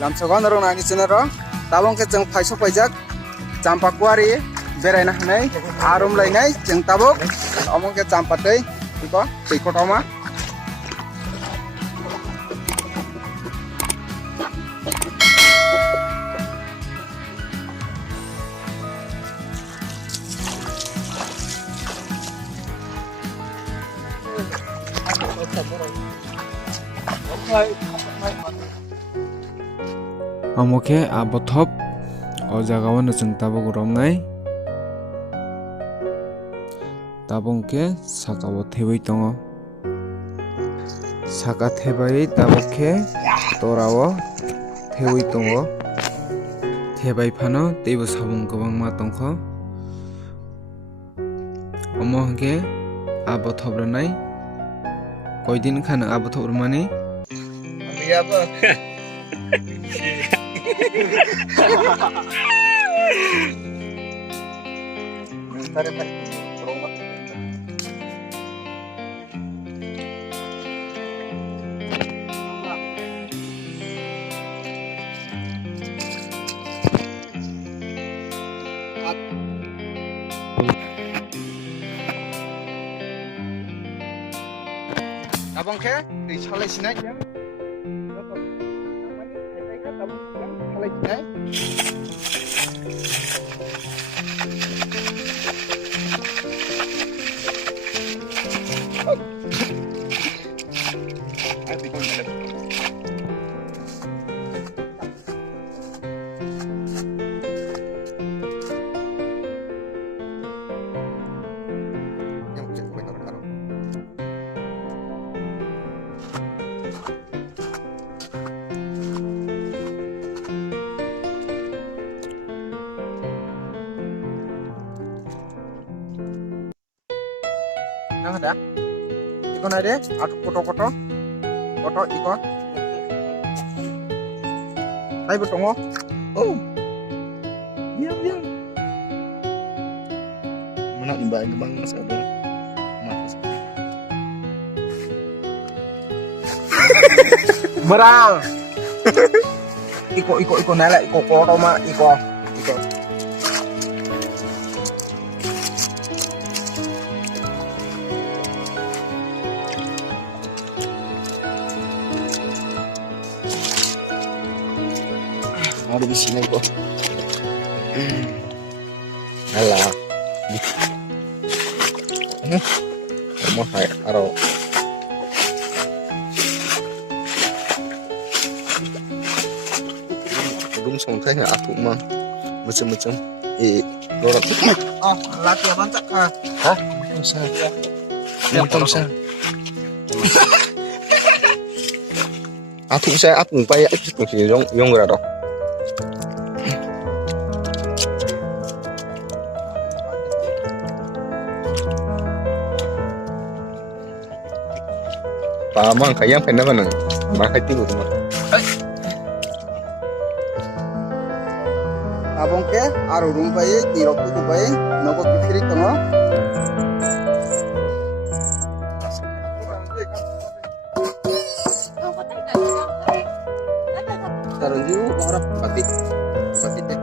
Lamsagon rong nani chinaro tabong ke jeng paisok paijak Champakuari beraina hanai arum lainai jeng tabok among ke champatei iko teikotoma Amoke abothop o jagao no jeng tabok romnai tabongke sakao theboi tongo saka thebai tabokhe torao theboi tongo thebai phano teibo sabung kwbangma tongkho omo hingke abothop rwnai koidin khana abothop rwmani tabongke tei salai sinai Nang ada? Iko nade? Aku foto-foto. Foto iko. Hai betongo. Oh. Diam diam. Mana imbang imbang saudara. Mas. Merang. Iko nala iko foto ma iko. Ada di sini kok. Alah. Mau hai aro. Belum songkai nggak aku mah macam-macam. Lorak. Oh, laki apa tak? Hah? Usah. Yang usah. Aku saya aku upaya itu sih yang berada. Pamang kayang pernah mana? Makai tidur rumah. Tabongke aru rumpai tirok tu bai nogo kiri tengah. Taruh dulu orang pati teh.